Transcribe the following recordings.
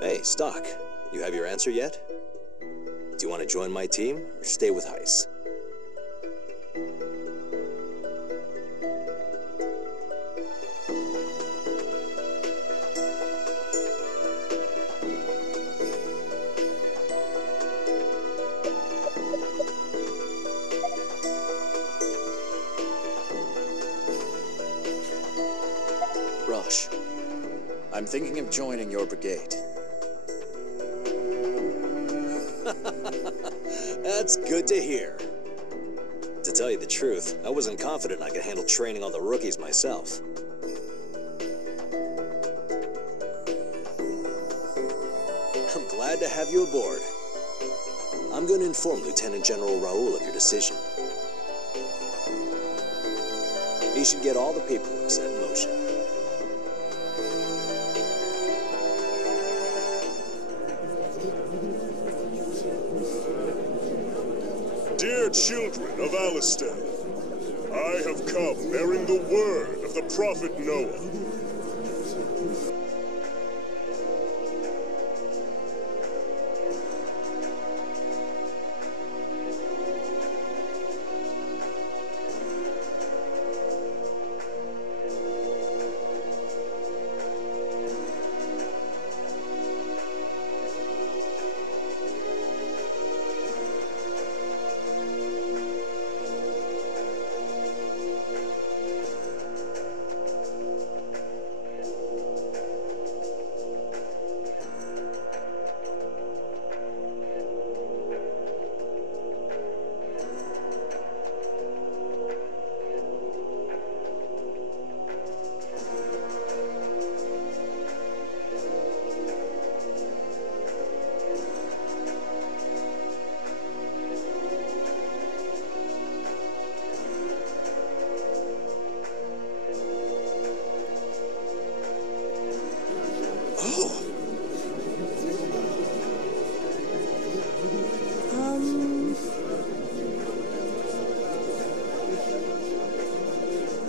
Hey, Stock, you have your answer yet? Do you want to join my team or stay with Heiss? Rosch, I'm thinking of joining your brigade. That's good to hear. To tell you the truth, I wasn't confident I could handle training all the rookies myself. I'm glad to have you aboard. I'm going to inform Lieutenant General Raoul of your decision. He should get all the paperwork set in motion. Dear children of Alistair, I have come bearing the word of the prophet Noah.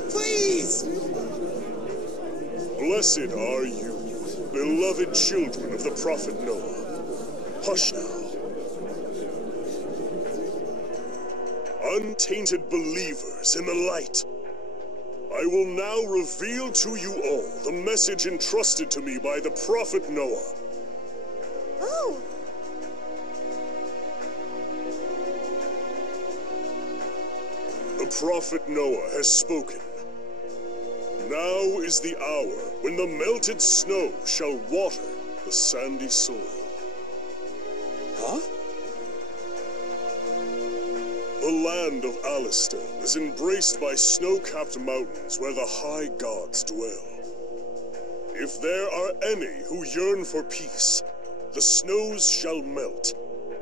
Please! Blessed are you, beloved children of the prophet Noah. Hush now. Untainted believers in the light. I will now reveal to you all the message entrusted to me by the prophet Noah. Oh! The prophet Noah has spoken. Now is the hour when the melted snow shall water the sandy soil. Huh? The land of Alistair is embraced by snow-capped mountains where the high gods dwell. If there are any who yearn for peace, the snows shall melt,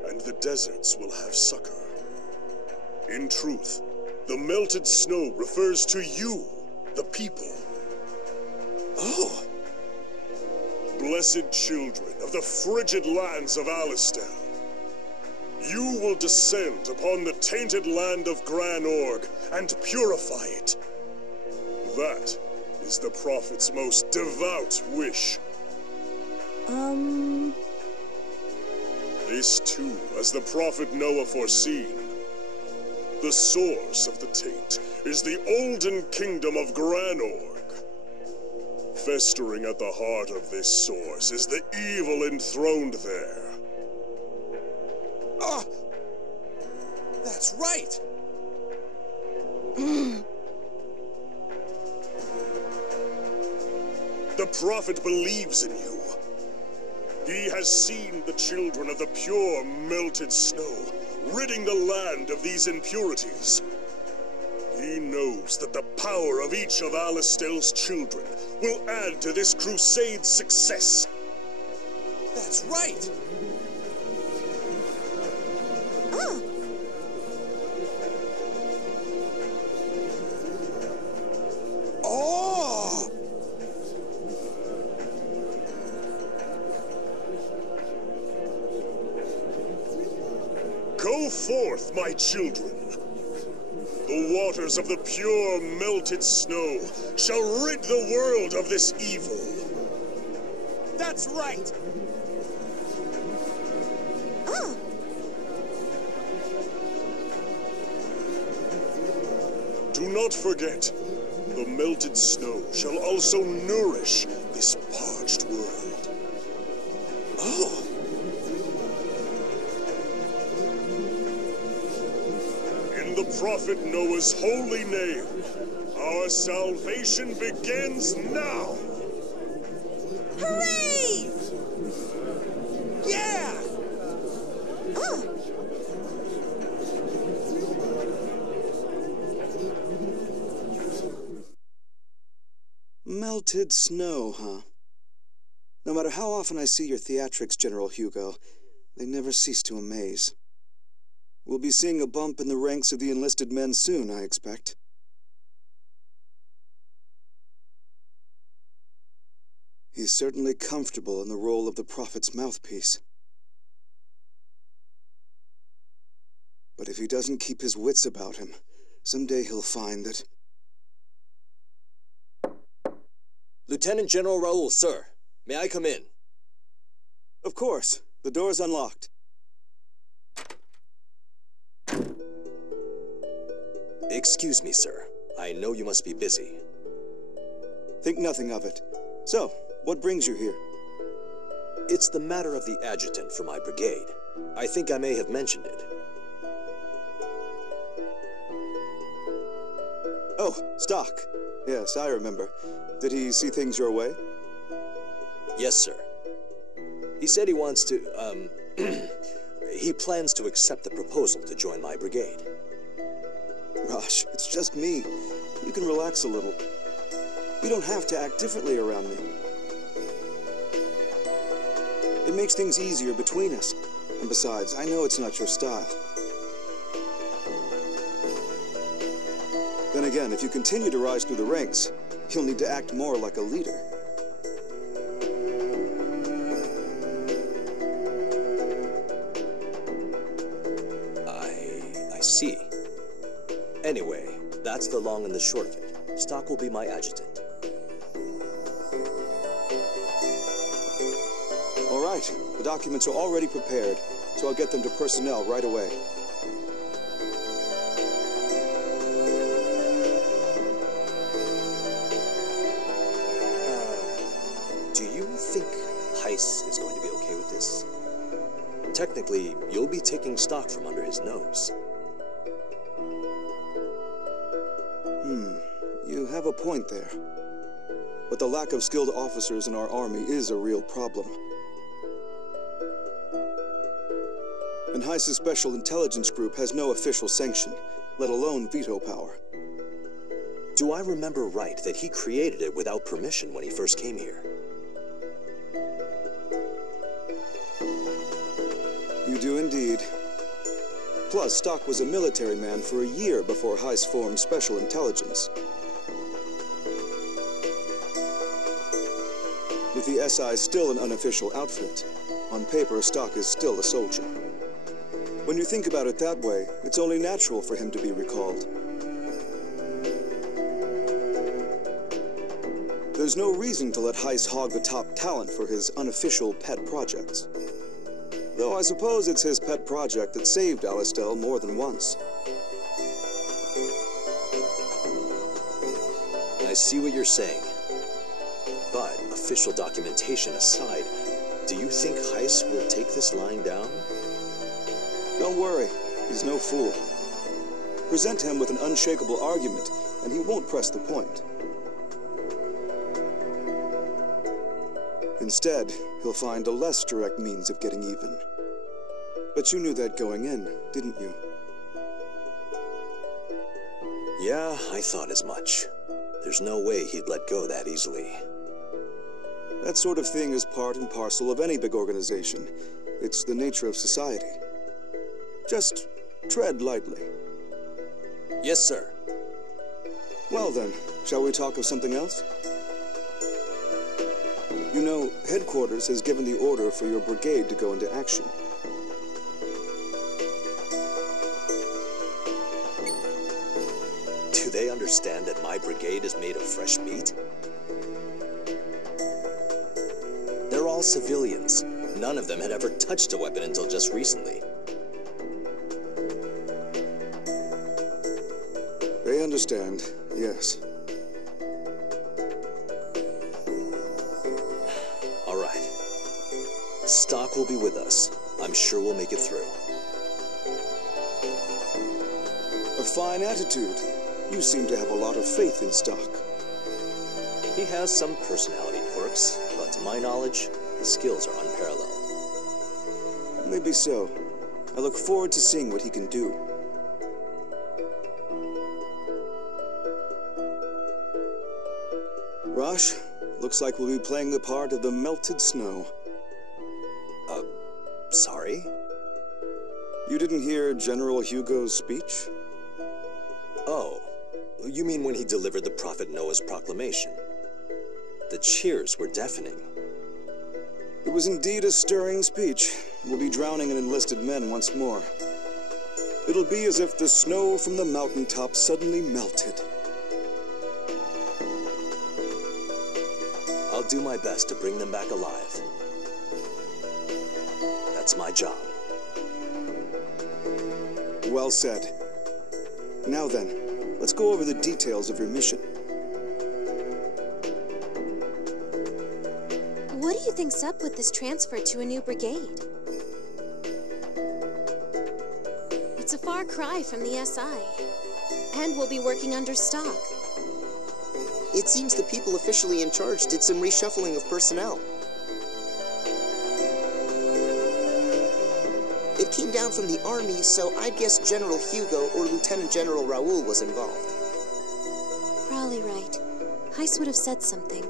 and the deserts will have succor. In truth, the melted snow refers to you, the people. Oh! Blessed children of the frigid lands of Alistair, you will descend upon the tainted land of Gran Org and purify it. That is the prophet's most devout wish. This too, as the prophet Noah foreseen. The source of the taint is the olden kingdom of Gran Org. Festering at the heart of this source is the evil enthroned there. Ah! That's right! The prophet believes in you. He has seen the children of the pure melted snow, ridding the land of these impurities. He knows that the power of each of Alistair's children will add to this crusade's success. That's right! Go forth, my children. The waters of the pure melted snow shall rid the world of this evil. That's right! Do not forget, the melted snow shall also nourish this parched world. Oh! In the prophet Noah's holy name, our salvation begins now! Hooray! Yeah! Melted snow, huh? No matter how often I see your theatrics, General Hugo, they never cease to amaze. We'll be seeing a bump in the ranks of the enlisted men soon, I expect. He's certainly comfortable in the role of the prophet's mouthpiece. But if he doesn't keep his wits about him, someday he'll find that... Lieutenant General Raoul, sir. May I come in? Of course. The door's unlocked. Excuse me, sir. I know you must be busy. Think nothing of it. So, what brings you here? It's the matter of the adjutant for my brigade. I think I may have mentioned it. Oh, Stock. Yes, I remember. Did he see things your way? Yes, sir. He said he wants to, he plans to accept the proposal to join my brigade. Rosch, it's just me. You can relax a little. You don't have to act differently around me. It makes things easier between us. And besides, I know it's not your style. Then again, if you continue to rise through the ranks, you'll need to act more like a leader. I see. Anyway, that's the long and the short of it. Stock will be my adjutant. All right, the documents are already prepared, so I'll get them to personnel right away. Do you think Heiss is going to be okay with this? Technically, you'll be taking stock from under his nose. You have a point there. But the lack of skilled officers in our army is a real problem. And Heiss's Special Intelligence Group has no official sanction, let alone veto power. Do I remember right that he created it without permission when he first came here? You do indeed. Plus, Stock was a military man for a year before Heiss formed Special Intelligence. With the SI still an unofficial outfit, on paper, Stock is still a soldier. When you think about it that way, it's only natural for him to be recalled. There's no reason to let Heiss hog the top talent for his unofficial pet projects. Though I suppose it's his pet project that saved Alistel more than once. I see what you're saying. But, official documentation aside, do you think Heiss will take this lying down? Don't worry, he's no fool. Present him with an unshakable argument, and he won't press the point. Instead, he'll find a less direct means of getting even. But you knew that going in, didn't you? Yeah, I thought as much. There's no way he'd let go that easily. That sort of thing is part and parcel of any big organization. It's the nature of society. Just tread lightly. Yes, sir. Well then, shall we talk of something else? You know, headquarters has given the order for your brigade to go into action. they understand that my brigade is made of fresh meat? They're all civilians. None of them had ever touched a weapon until just recently. They understand, yes. All right. Stock will be with us. I'm sure we'll make it through. A fine attitude. You seem to have a lot of faith in Stock. He has some personality quirks, but to my knowledge, his skills are unparalleled. Maybe so. I look forward to seeing what he can do. Rosch, looks like we'll be playing the part of the melted snow. Sorry? You didn't hear General Hugo's speech? Oh, you mean when he delivered the Prophet Noah's proclamation? The cheers were deafening. It was indeed a stirring speech. We'll be drowning in enlisted men once more. It'll be as if the snow from the mountaintop suddenly melted. I'll do my best to bring them back alive. That's my job. Well said. Now then, let's go over the details of your mission. What do you think's up with this transfer to a new brigade? It's a far cry from the SI. And we'll be working under Stock. It seems the people officially in charge did some reshuffling of personnel. It came down from the army, so I guess General Hugo or Lieutenant General Raoul was involved. Probably right. Heiss would have said something.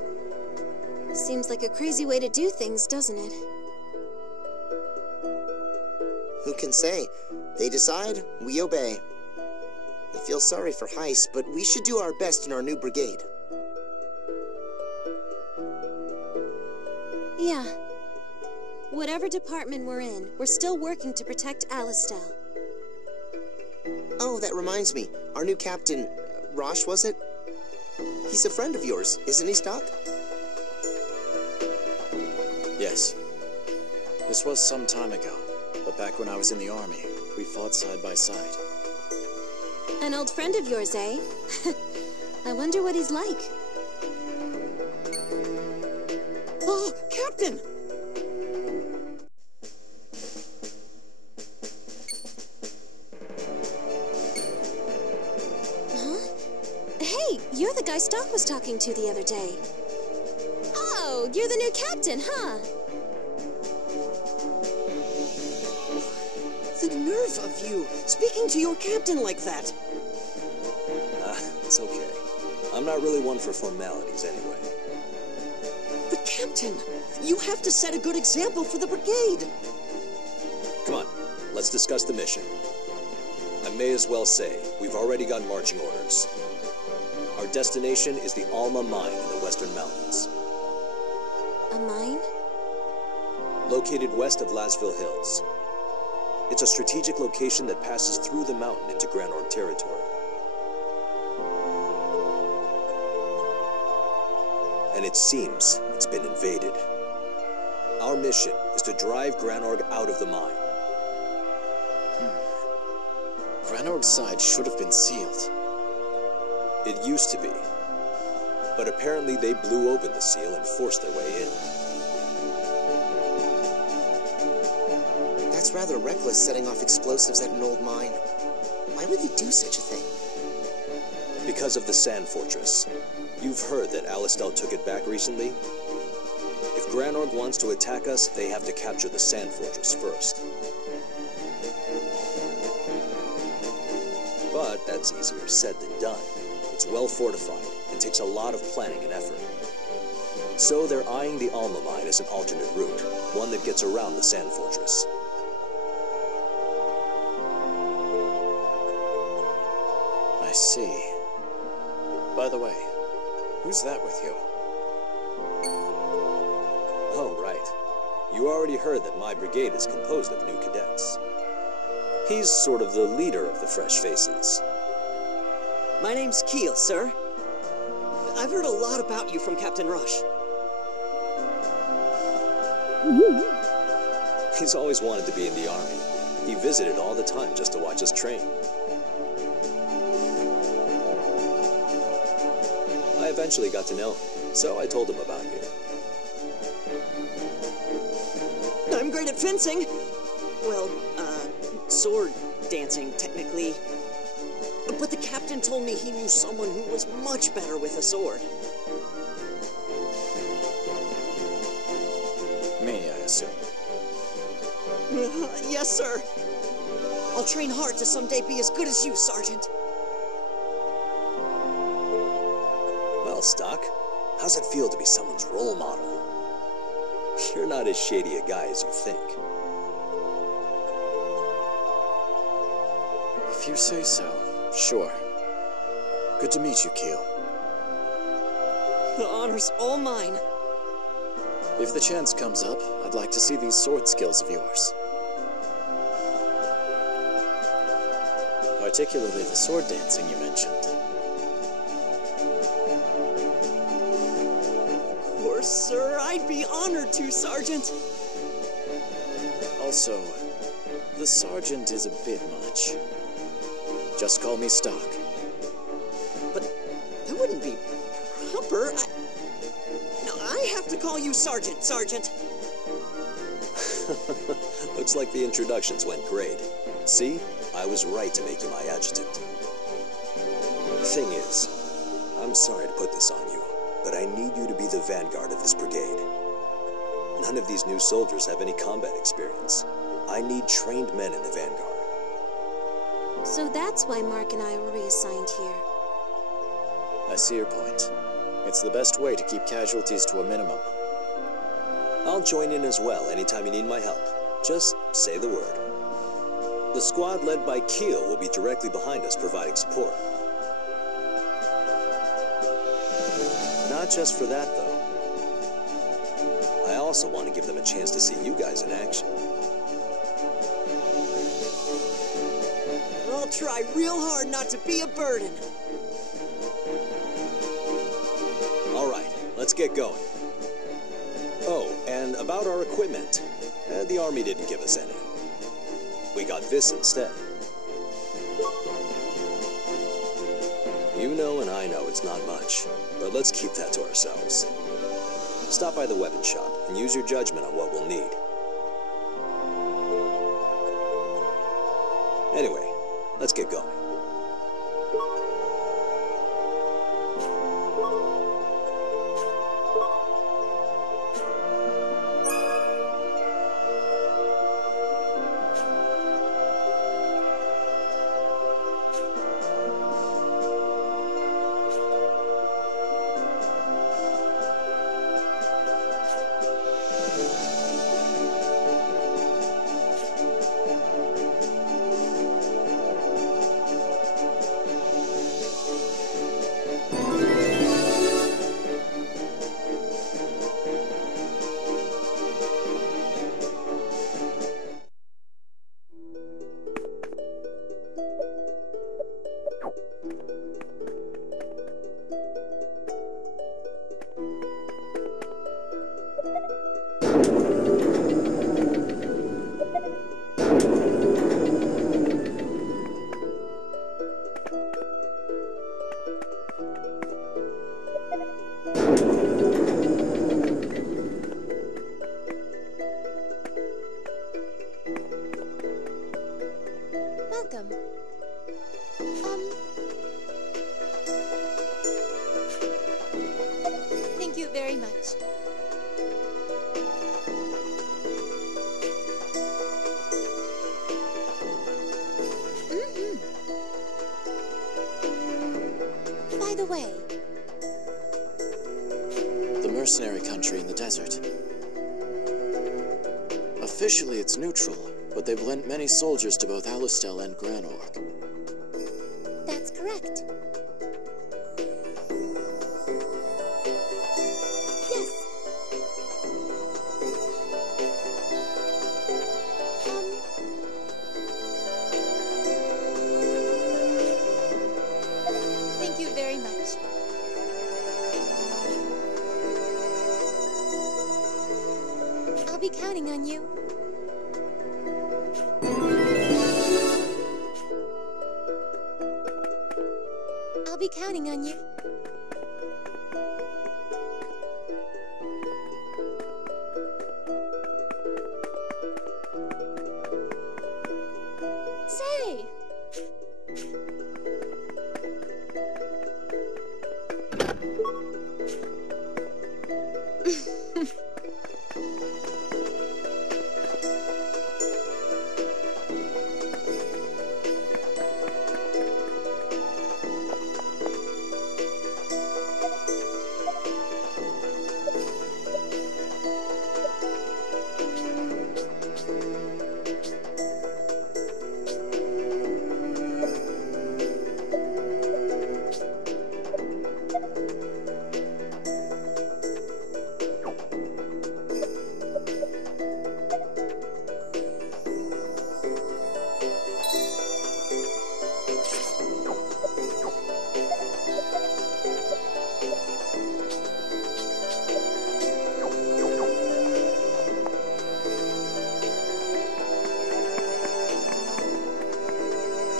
Seems like a crazy way to do things, doesn't it? Who can say? They decide, we obey. I feel sorry for Heiss, but we should do our best in our new brigade. Yeah. Whatever department we're in, we're still working to protect Alistel. Oh, that reminds me. Our new captain, Rosch, was it? He's a friend of yours, isn't he, Stock? Yes. This was some time ago, but back when I was in the army, we fought side by side. An old friend of yours, eh? I wonder what he's like. Oh, Captain! Hey, you're the guy Stock was talking to the other day. Oh, you're the new captain, huh? The nerve of you, speaking to your captain like that. It's okay. I'm not really one for formalities anyway. But Captain, you have to set a good example for the brigade. Come on, let's discuss the mission. I may as well say, we've already got marching orders. Our destination is the Alma Mine in the Western Mountains. A mine? Located west of Lasville Hills. It's a strategic location that passes through the mountain into Grand Org territory. And it seems it's been invaded. Our mission is to drive Grand Org out of the mine. Grand Org's side should have been sealed. It used to be. But apparently they blew open the seal and forced their way in. That's rather reckless, setting off explosives at an old mine. Why would they do such a thing? Because of the Sand Fortress. You've heard that Alistel took it back recently? If Grand Org wants to attack us, they have to capture the Sand Fortress first. But that's easier said than done. It's well fortified and takes a lot of planning and effort. So they're eyeing the Alma Mine as an alternate route, one that gets around the Sand Fortress. I see. By the way, who's that with you? Oh, right. You already heard that my brigade is composed of new cadets. He's sort of the leader of the fresh faces. My name's Keel, sir. I've heard a lot about you from Captain Rosch. He's always wanted to be in the army. He visited all the time just to watch us train. I eventually got to know him, so I told him about you. I'm great at fencing. Well, sword dancing, technically. But the captain told me he knew someone who was much better with a sword. Me, I assume. Yes, sir. I'll train hard to someday be as good as you, Sergeant. Well, Stock, how's it feel to be someone's role model? You're not as shady a guy as you think. If you say so, sure. Good to meet you, Keel. The honor's all mine. If the chance comes up, I'd like to see these sword skills of yours. Particularly the sword dancing you mentioned. Of course, sir. I'd be honored to, Sergeant. Also, the sergeant is a bit much. Just call me Stock. But that wouldn't be proper. No, I have to call you Sergeant, Sergeant. Looks like the introductions went great. See? I was right to make you my adjutant. The thing is, I'm sorry to put this on you, but I need you to be the vanguard of this brigade. None of these new soldiers have any combat experience. I need trained men in the vanguard. So that's why Mark and I were reassigned here. I see your point. It's the best way to keep casualties to a minimum. I'll join in as well anytime you need my help. Just say the word. The squad led by Keel will be directly behind us providing support. Not just for that, though. I also want to give them a chance to see you guys in action. I'll try real hard not to be a burden. All right, let's get going. Oh, and about our equipment. The Army didn't give us any. We got this instead. You know and I know it's not much, but let's keep that to ourselves. Stop by the weapon shop and use your judgment on what we'll need. Anyway, let's get going. Welcome. Thank you very much. By the way, The mercenary country in the desert. Officially, it's neutral, but they've lent many soldiers to both Alistel and Granorg. that's correct. Yes. counting on you. I'll be counting on you. Say!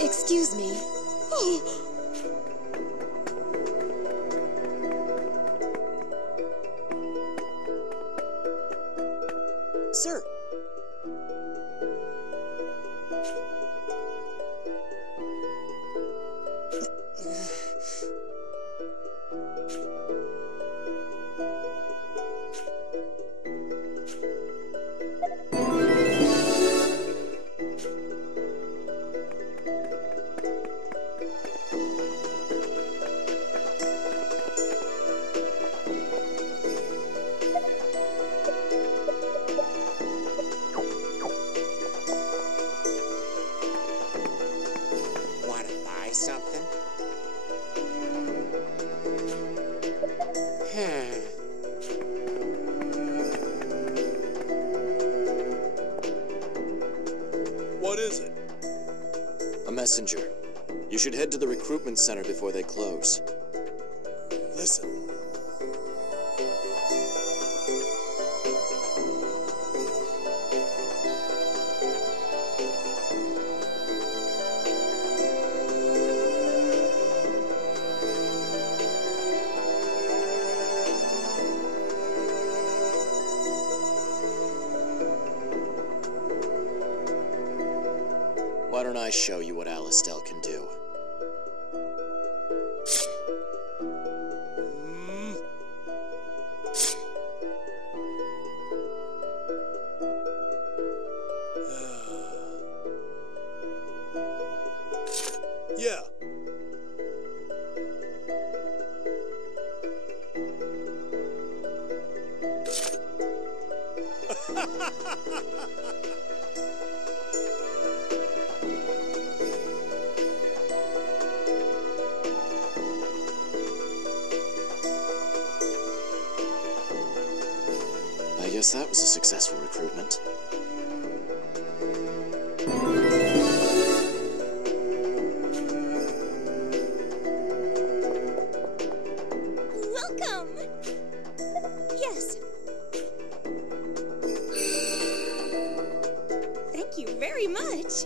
Excuse me. Sir. Something? What is it? A messenger. You should head to the recruitment center before they close. Listen. Why don't I show you what Alistel can do? Yeah. I guess that was a successful recruitment. Welcome! Yes. Thank you very much.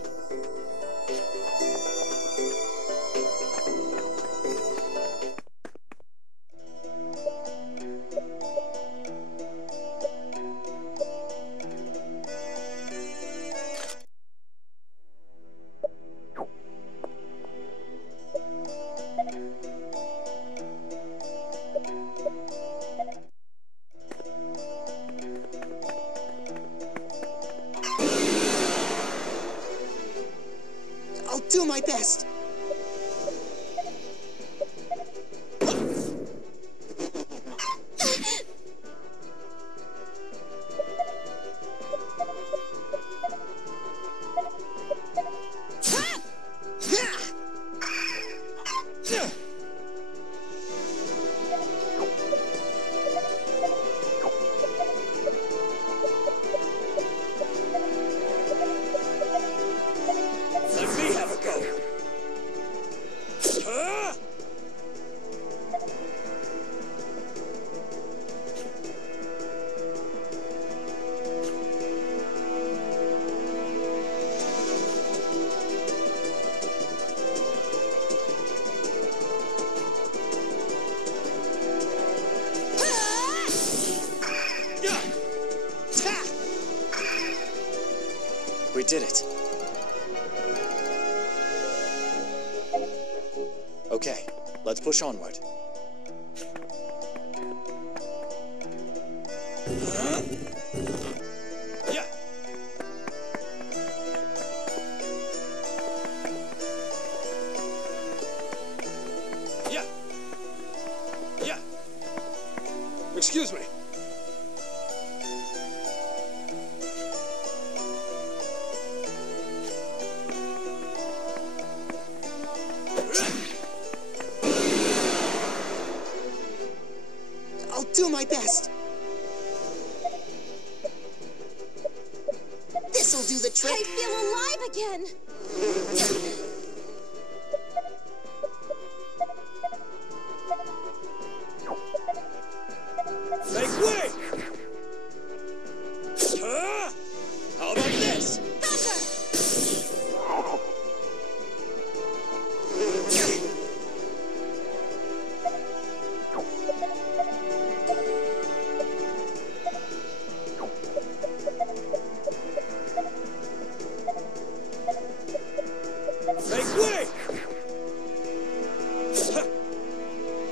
I'll do my best. Let me have a go. did it. Okay, let's push onward. Yeah. Yeah. Yeah. Excuse me. I'll do my best. This'll do the trick. I feel alive again! Make way! How about this? Make way!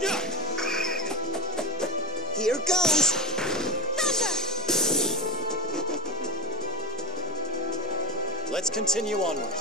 Yeah! Here goes. Let's continue onward.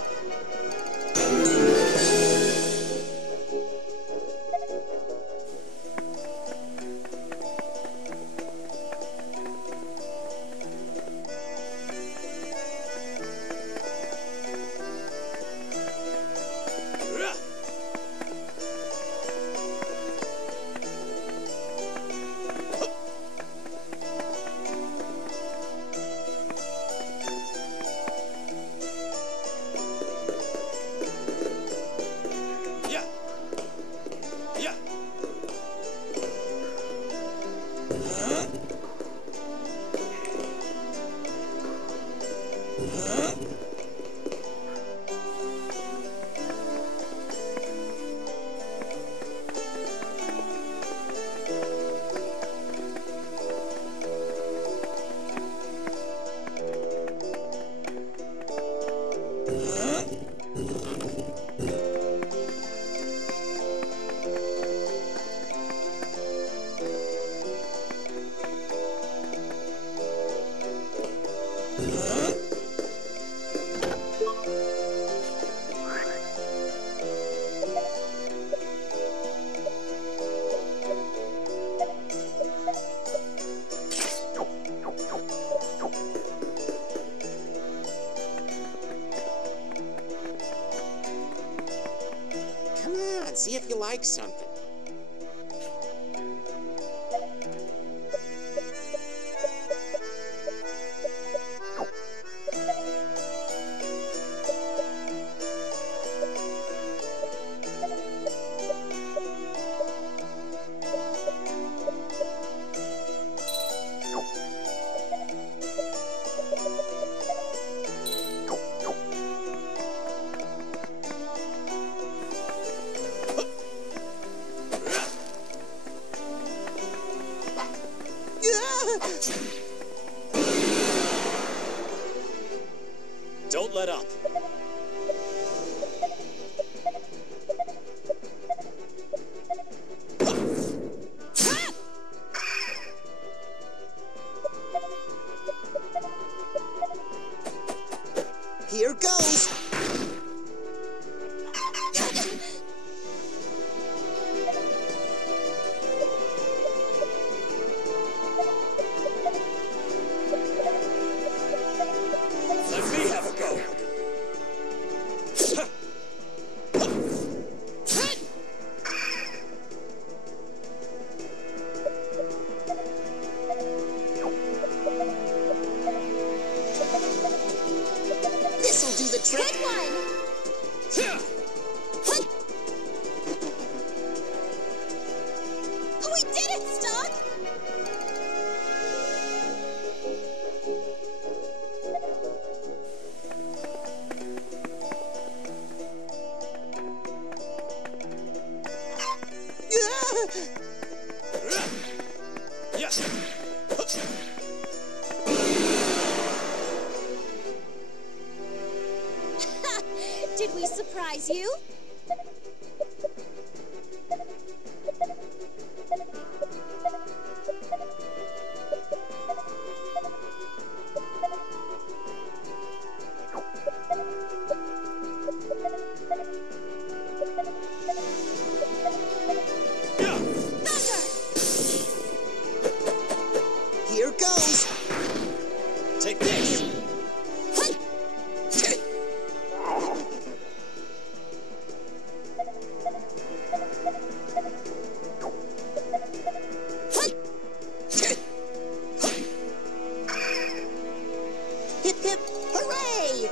Yeah! Yeah! Come on, see if you like something. Don't let up. Here goes. Let me have a go! This'll do the trick. Good one! We did it, Stock! Yeah! Here goes! Take this! Hip hip hooray!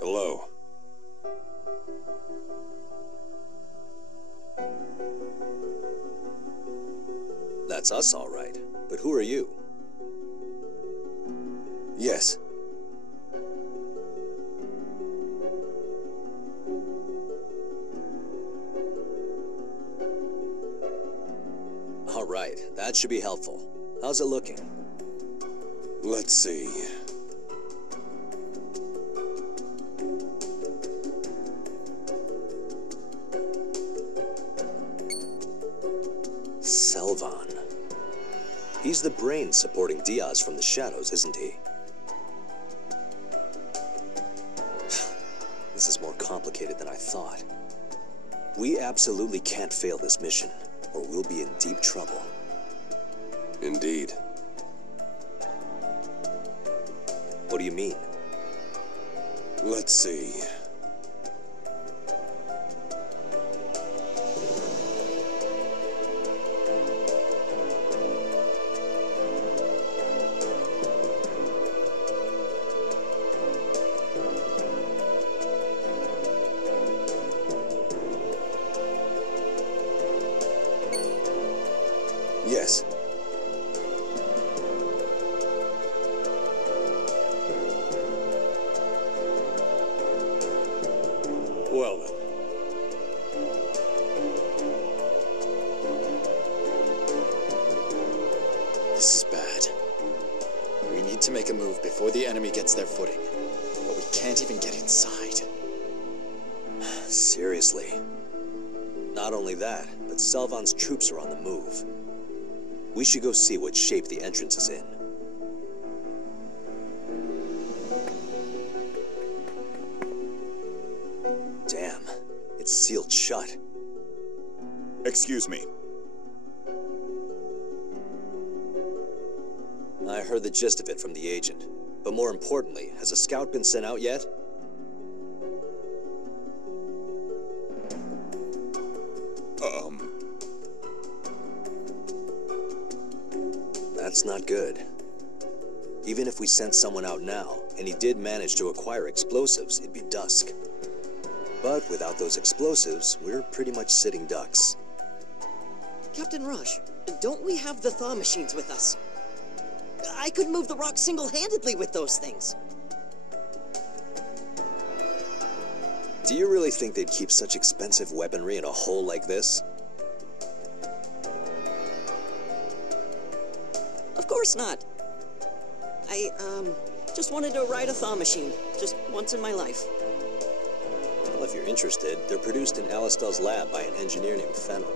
Hello. That's us, all right. But who are you? Yes. All right, that should be helpful. How's it looking? Let's see. Selvan. He's the brain supporting Diaz from the shadows, isn't he? This is more complicated than I thought. We absolutely can't fail this mission, or we'll be in deep trouble. Indeed. What do you mean? Let's see. Yes. Well then. This is bad. We need to make a move before the enemy gets their footing. But we can't even get inside. Seriously. Not only that, but Selvan's troops are on the move. We should go see what shape the entrance is in. Damn, it's sealed shut. Excuse me. I heard the gist of it from the agent. But more importantly, has a scout been sent out yet? That's not good. Even if we sent someone out now, and he did manage to acquire explosives, it'd be dusk. But without those explosives, we're pretty much sitting ducks. Captain Rosch, don't we have the thaw machines with us? I could move the rock single-handedly with those things. Do you really think they'd keep such expensive weaponry in a hole like this? Of course not. I, just wanted to ride a thaw machine, just once in my life. Well, if you're interested, they're produced in Alistel's lab by an engineer named Fennel.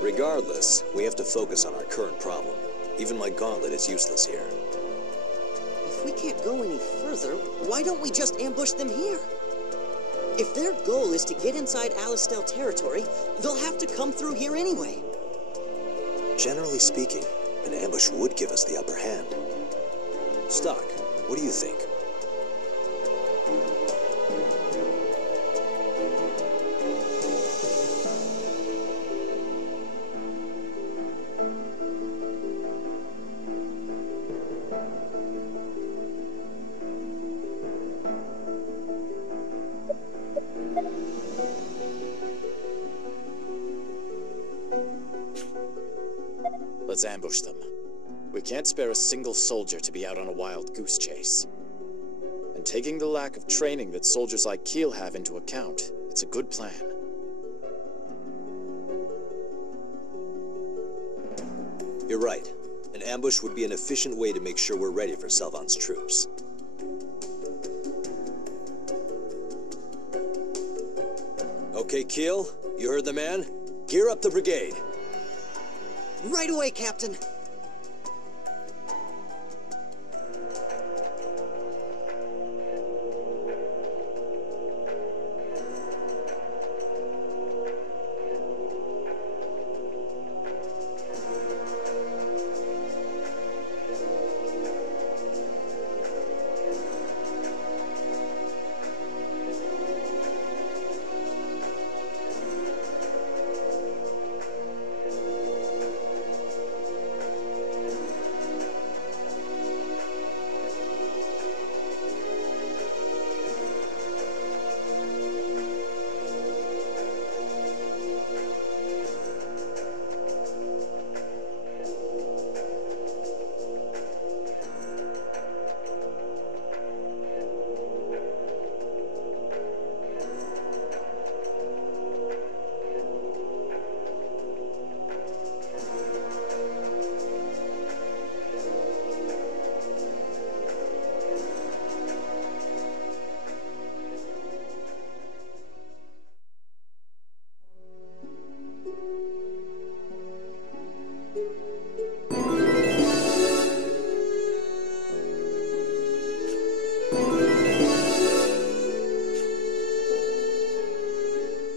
Regardless, we have to focus on our current problem. Even my gauntlet is useless here. If we can't go any further, why don't we just ambush them here? If their goal is to get inside Alistel territory, they'll have to come through here anyway. Generally speaking, an ambush would give us the upper hand. Stock, what do you think? Let's ambush them. We can't spare a single soldier to be out on a wild goose chase. And taking the lack of training that soldiers like Keel have into account, it's a good plan. You're right. An ambush would be an efficient way to make sure we're ready for Selvan's troops. Okay, Keel, you heard the man? Gear up the brigade. Right away, Captain.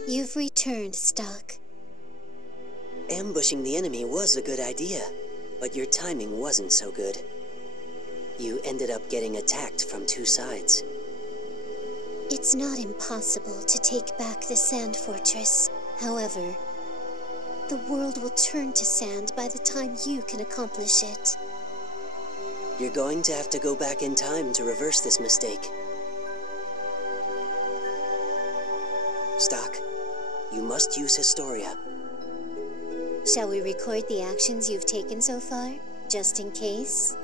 You've returned, Stock. Ambushing the enemy was a good idea, but your timing wasn't so good. You ended up getting attacked from two sides. It's not impossible to take back the Sand Fortress. However, the world will turn to sand by the time you can accomplish it. You're going to have to go back in time to reverse this mistake. Stock, you must use Historia. Shall we record the actions you've taken so far, just in case?